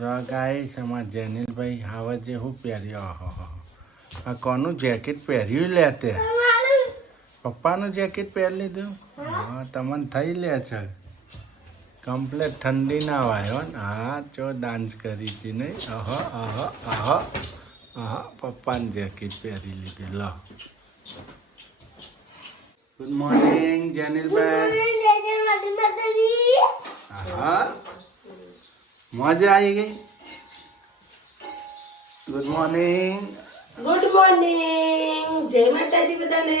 જો ગાઈસ અમાર જેનિલભાઈ હવે જે હું પહેર્યો આ કોનું જેકેટ પહેર્યું લે તે પપ્પાનું જેકેટ પહેરી લીધું હા તમને થઈ લે છે કમ્પ્લેટ ઠંડી ના વાયો ને હા ચો ડાન્સ કરી છે નહીં પપ્પાનું જેકેટ પહેરી લીધું લો ગુડ મોર્નિંગ જેનિલભાઈ હા મજા આવી ગઈ ગુડ મોર્નિંગ જય માતાજી બધાને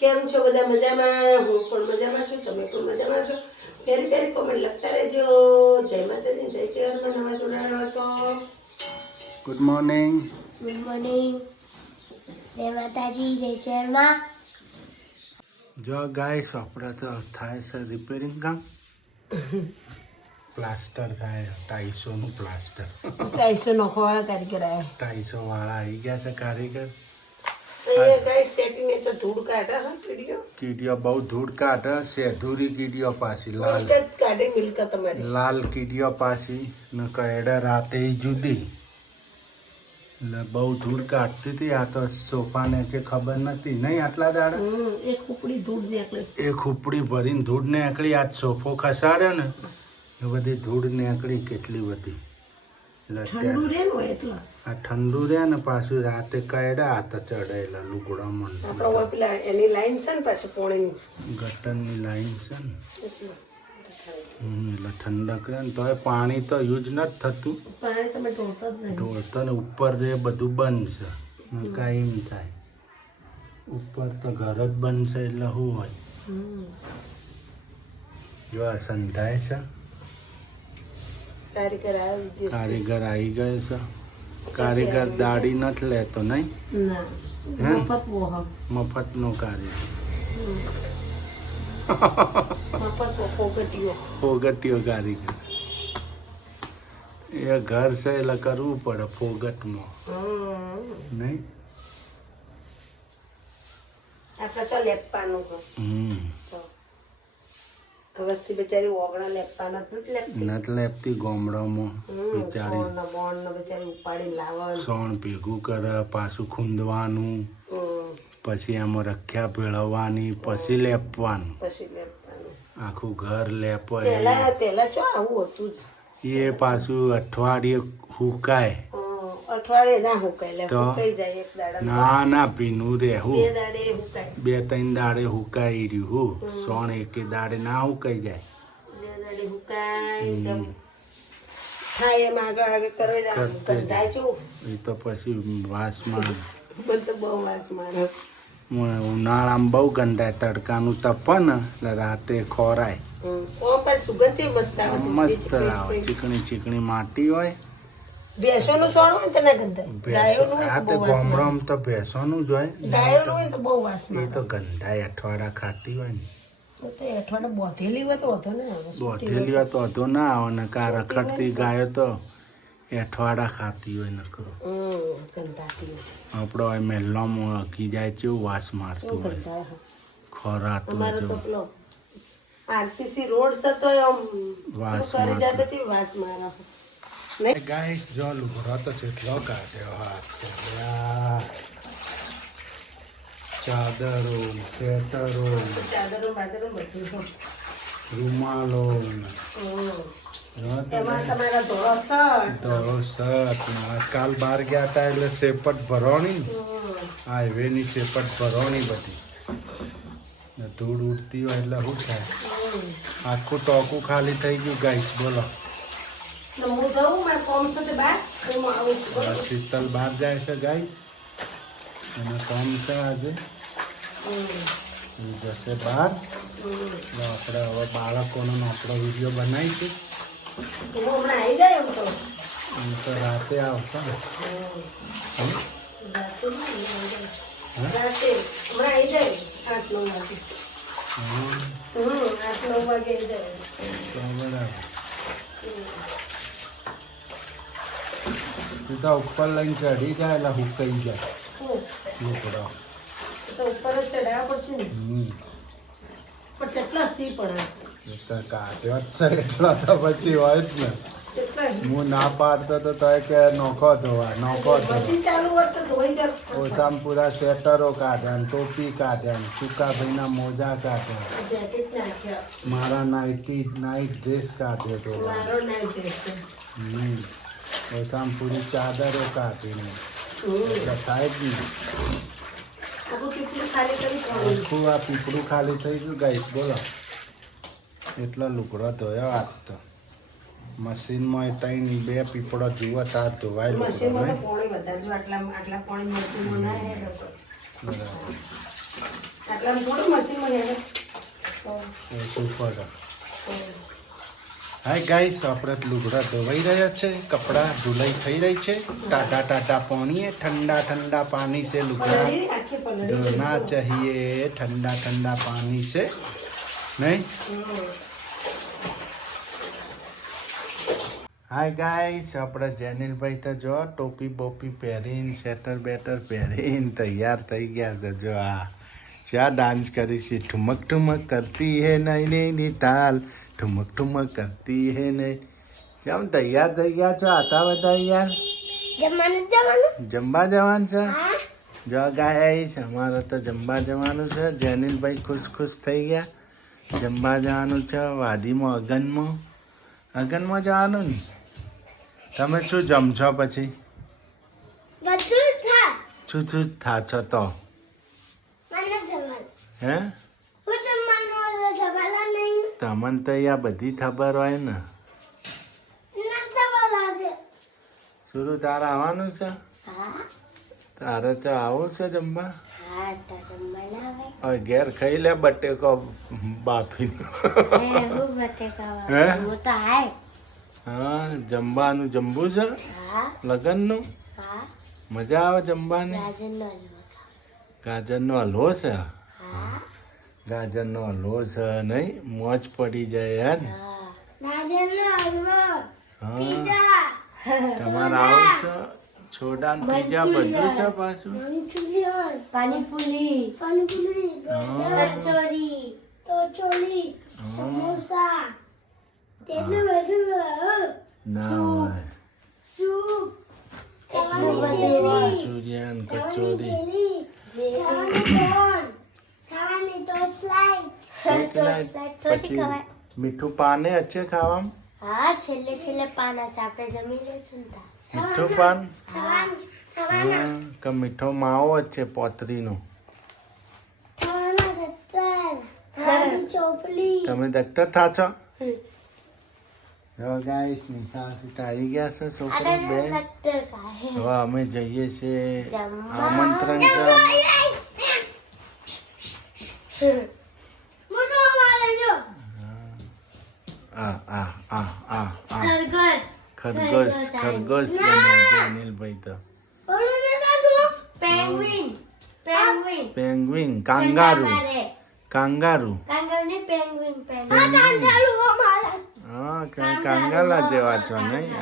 કેમ છો બધા મજામાં હું પણ મજામાં છું તમે પણ મજામાં છો ફેરી ફેરી કોમેન્ટ લખતા રહેજો જય માતાજી જય શ્રી હનુમાન નવા જોડાયા તો ગુડ મોર્નિંગ જય માતાજી જય શર્મા જો ગાઈસ આપણે તો થાય છે રિપેરિંગ કામ પ્લાસ્ટર થાય 250નું પ્લાસ્ટર 250 નોખવાળા કારીગર આયા 250 વાળા આવી ગયા છે કારીગર અહીંયા ગાઈસ સેટિંગ એ તો ધૂળ કાઢા હા કીડીઓ બહુ ધૂળ કાઢે સેધુરી કીડીઓ પાછી લાલ મિલકત કાઢે મિલકત તમારી લાલ કીડીઓ પાછી ને કયડે રાતે જુદી એટલે બહુ ધૂળ કાઢતી હતી આ તો સોફાને જે ખબર નથી નહીં આટલા દાડા એક ઉપડી ધૂળ નીકળે એ ખુપડી ભરીને ધૂળ નીકળી આજ સોફો ખસાડ્યો ને એ બધી ધૂળ નીકળી કેટલી બધી ઠંડુ રે ને એટલા આ ઠંડુ રહે ને પાછું રાતે કયડા હાથ ચડાયેલા લુગડામાં આપણે પેલા એની લાઈન છે ને પાછું પોણીની ગટરની લાઈન છે ને એટલે એટલે ઠંડક રહે ને તો પાણી તો યુઝ નથી થતું પાણી તમે ઢોળતા જ નહીં ઢોળતો ને ઉપર રે બધું બંધ છે કાંઈ એમ થાય ઉપર તો ઘર જ બંધ છે એટલે શું હોય જો આ સંધાય છે કારીગર આવી ગયો કારીગર આવી ગયો છે કારીગર દાડી નથી લેતો નહીં ના હે? મફત મોહ મફતનો કારીગર મફત ફોગટીઓ ફોગટીયો કારીગર એ ઘર છે એટલે કરવું પડે ફોગટમાં નહીં આપણે તો લેપવાનું તો વસ્તી બિચારી ઓગણા લેપવાના નથી લેપતી નથી લેપતી ગામડામાં બિચારી સોણ બોણ ને બિચારી ઉપાડી લાવવાનું સોણ ભેગું કરે પાછું ખૂંદવાનું પછી એમાં રખ્યા ભેળવવાની પછી લેપવાનું પછી લેપવાનું આખું ઘર લેપાય પહેલા ચો આવું હતું જ એ પાછું અઠવાડિયે હુકાય અઠવાડિયે ના હુકાય લે તો? હુકાઈ જાય એક દાડા ના ના ભીનું બે રહેવું દાડે હુકાય 2-3 દાડે હુકાઈ રહ્યું સોણ એકે દાડે ના હુકાઈ જાય બે દાડે હુકાય જમ થાય એમ આગળ આગળ કરવા જવાનું ધંધા છું એ તો પછી વાસમાં મને તો બહુ વાસ મારે ઉનાળામાં બહુ ગંધાય તડકાનું તપે ને એટલે રાતે ખોરાય સુગંધ મસ્ત આવે મસ્ત આવે ચીકણી ચીકણી માટી હોય ભેંસોનું સોણ હોય ને તો ના ગંધાય ગાયોનું હોય આ તો તે બહુ વાસ મારે ગામડામાં તો ભેંસોનું જ હોય ગાયોનું હોય ને તો બહુ વાસ એ મારે તો ગંધાય અઠવાડા ખાતી હોય ને તો અઠવાડિયે બોધેલી હોય તો વધો ને આવે બોધેલી હોય તો વધુ ના આવે ને કા રખડતી ગાયો તો અઠવાડા ખાતી હોય નકરો ગંધાતી આપણો હોય મહેલામાં અગી જાય કેવું વાસ મારતું હોય ગંધાય ખોરાતું હોય અમારે તો જો પેલો આરસીસી રોડ છે તો આમ વાસ કરી જતો હતી વાસ મારા નહીં ગાઈસ જો લુગડો તો જેટલો કાઢ્યો હાથ ચાદરો સ્વેટરો ચાદરો બાદરો બધું રૂમાલો એમાં તમારા ધોળો શર્ટ ધોળો શર્ટ કાલ બહાર ગયા હતા એટલે સેપટ ભરવાની હાઈવેની સેપટ ભરવાની બધી ને ધૂળ ઉડતી હોય એટલે શું થાય આખું ટોકું ખાલી થઈ ગયું ગાઈસ બોલો હું જાઉં મારે કોમ સાથે બાર હું આવું છું બરોબર? શીતલ બહાર જાય છે ગાઈસ અને કામ છે આજે એ જશે બહાર એટલે આપણે હવે બાળકોનો આપણો વિડીયો બનાવીશું હું હમણાં આવી જાય એમ તો એમ તો રાતે આવશે ને રાતે નહીં આવી જાય. રાતે હમણાં આવી જાય 8-9 વાગે 8-9 વાગે આવી જાય તો બરાબર સીધા ઉપર લઈને ચડી જાય એટલે હુકાઈ જાય લુગડો તો ઉપર જ ચડાવવા પડશે ને પણ કેટલા સી પડે એ તો કાઢ્યો જ છે એટલો તો પછી હોય જ ને કેટલા હું ના પાડતો તો તોય કે નોખો ધોવા નોખો ધોવા મશીન ચાલુ હોત તો ધોઈ જત. ઓસામ પૂરા સ્વેટરો કાઢ્યા ને ટોપી કાઢ્યા ને સુકાભાઈના મોજા કાઢ્યા જેકેટ નાખ્યા. મારા નાઇટ ડ્રેસ કાઢ્યો તો મારો નાઈટ ડ્રેસ છે. ઓસામ પૂરી ચાદરો કાઢીને એટલે થાય જ નહીં આખું પીપળું ખાલી કરી પાડું. આખું આ પીપળું ખાલી થઈ ગયું ગાઈસ બોલો એટલો લુગડો ધોયો આજ તો મશીનમાં ત્રણ બે પીપળો જુઓ તાર ધોવાય લુગડો મશીનમાં તો નહીં પોણી વધારજો. આટલા પોણી મશીનમાં ના હેડે તો. બરાબર આટલામાં થોડું મશીનમાં હેડે તો. ઓછું પડે હાય ગાઈસ આપણે લુગડા ધોવાઈ રહ્યા છે કપડાં ધુલાઈ થઈ રહી છે ટાટા ટાટા પાણી ठंडा ठंडा पानी से लुगड़ा પલળી આખી પલળી धोना चाहिए ठंडा ठंडा पानी से नहीं હાય ગાઈસ આપણે જેનિલભાઈ તો જો ટોપી બોપી પહેરીને સ્વેટર બેટર પહેરીને તૈયાર થઈ ગયા છે જો આ ક્યાં ડાન્સ કરી છે ઠુમક ઠુમક કરતી હે નહીં નહીં ની તાલ ઠુમક ઠુમક કરતી હે નહીં કેમ તૈયાર થઈ ગયા છો આતા બધા યાર જમવા જવાનું છે જો ગાઈસ અમારે તો જમવા જવાનું છે જેનિલભાઈ ખુશ થઈ ગયા જમવા જવાનું છે વાદીમાં અગનમાં જવાનું ને તમે શું જમશો પછી શું થાશો તો હે તમને તો યા બધી ખબર હોય ને શું તારે આવવાનું છે તારે તો આવું છે જમવા હવે ઘેર ખાઈ લે બટેકો બાફીને હે હા જમવાનું જમવું છે લગનનું મજા આવે જમવાની ગાજરનો હલવો છે ગાજરનો હલવો છે નહીં મોજ પડી જાય યાર હા તમારે આવું છે છોડા ને પીઝા બધું છે પાછું પાણીપુરી કચોરી સમોસા તેટલું બધું ના સૂપ મંચુરિયન કચોરી ખાવાની ટોર્ચ પછી મીઠું પાને અચ્છે ખાવામાં હા છેલ્લે પાન હશે આપણે જમી લેશું ને તા. મીઠું પાન ખાવાનું હા કે મીઠો માવો જ છે પોતરીનો ખાવાના દત્તર ખાવાની ચોપલી તમે દત્તર થા છો જો ગાઈસ નિશાળથી આવી ગયા છે છોકરો બે દત્તર કાહે હવે અમે જઈએ છીએ જમવા. આમંત્રણ છે મોટો મારે જો ખરગોશ બન્યા છે અનિલભાઈ તો ઓલું ને કાઢો પેંગ્વિન પેંગ્વિન કાંગારુ કાંગારે ને પેંગ્વિન કાંગારુ અમારા હા કાંગાલા જેવા છો નહીં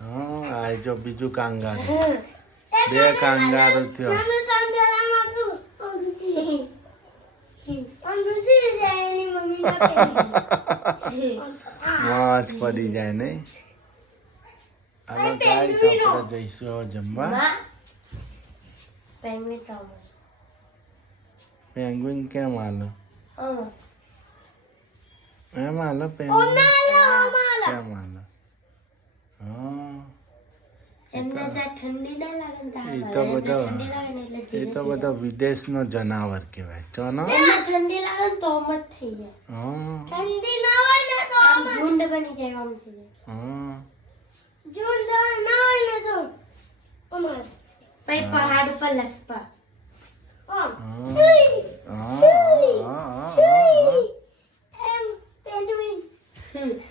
હા આ જો બીજું કાંગારુ બે કાંગારુ થયો મોજ પડી જાય નહીં હવે ગાઈસ આપણે જઈશું હવે જમવા પેંગ્વિન કેમ હાલો એમ હાલો પેંગ્વિન કેમ હાલો હા એમને જ્યાં ઠંડી ના લાગે ને ત્યાં એ તો એમને બધા ઠંડી લાગે ને એટલે એ તો બધા વિદેશનો જનાવર કહેવાય ચોનો એમને ઠંડી લાગે ને તો આમ જ થઈ જાય હા ઠંડી ના હોય ને તો આમ ઝુંડ બની જાય આમ થઈ જાય હા ઝુંડ ના હોય ને તો અમાર પછી પહાડ ઉપર લસપા આમ સુઈ હા સુઈ હા સુઈ એમ પેન્ગ્વિન